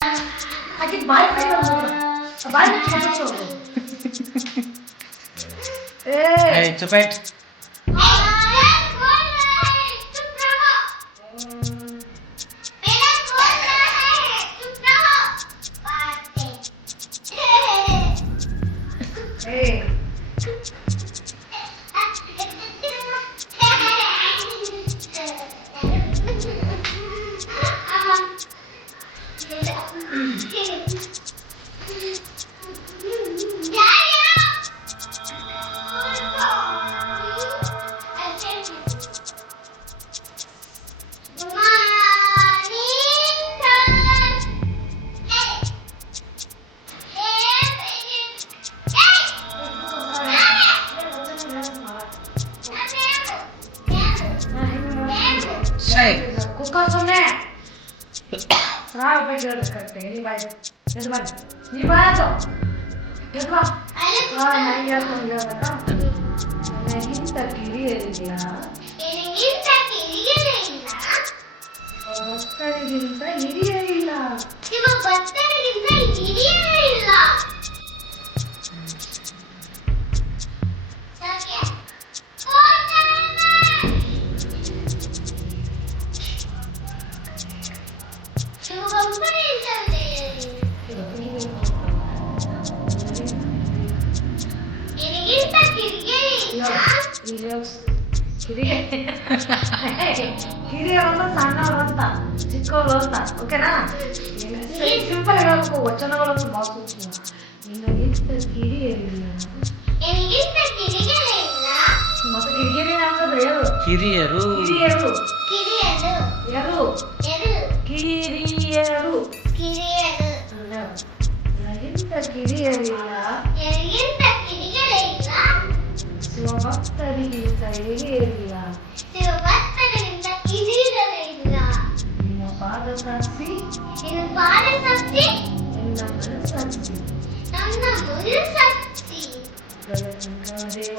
아직 많이 빼고 많이 쳐줘. Hey, cepet. Say. Cooker सुने राव पे जरूर करते हैं नहीं भाई नहीं भाई तो देखो हाँ नहीं यार तुम यार बता नहीं तकीरी है लिया नहीं तकीरी है लिया बत्तरिगिंತ ಹಿರಿಯೇ ಇಲ್ಲ ಇವ ಬತ್ತರಿಗಿಂತ ಹಿರಿಯೇ ಇಲ್ಲ ಹಿರಿಯರನ್ನು ಸಣ್ಣವರು ಅಂತ ಚಿಕ್ಕವರು ಅಂತ ಓಕೆನಾ ಸಿಂಪಲ್ ಹೇಳಬೇಕು ವಚನಗಳನ್ನು ಮಾತು ನಿನಗಿಂತ ಕಿರಿಯರಿಲ್ಲ ಮತ್ತೆ ಕಿರಿಕಿರಿ ಅಂದ್ರೆ ಹೇಳು ಹಿರಿಯರು ಕಿರಿಯರು ಕಿರಿಯರು ಕಿರಿಯರು ನನಗಿಂತ ಕಿರಿಯರಿಲ್ಲ ಶಿವಭಕ್ತರಿಗಿಂತ ಹಿರಿಯರಿಲ್ಲ ನಿನ್ನ ಪಾದ ಸಾಕ್ಷಿ ನನ್ನ ಮನಸ್ಸಾಕ್ಷಿ ದೇವ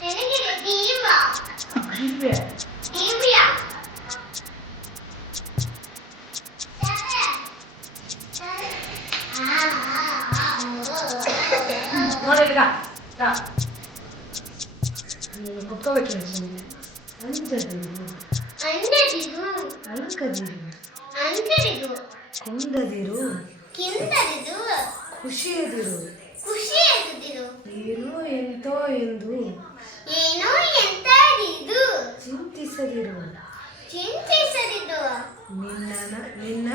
ನನಗೆ ದಿವ್ಯ ನೋಡಿಲ್ಲ ನೀನು ಕುತ್ಕೋಬೇಕು ಅಲ್ಕದಿರು ಕುಂದದಿರು ಖುಷಿಯದಿರು ಏನೋ ಎಂತೋ ಎಂದು ಚಿಂತಿಸದಿರು ನಿನ್ನ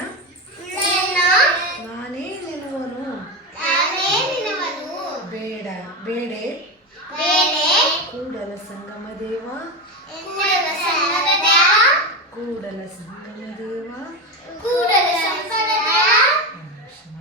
ನಾನೇ ನಿನ್ನವನು ಬೇಡೆ ಕೂಡಲ ಸಂಗಮ ದೇವ ಕೂಡಲ ಸಂಗಮ ದೇವ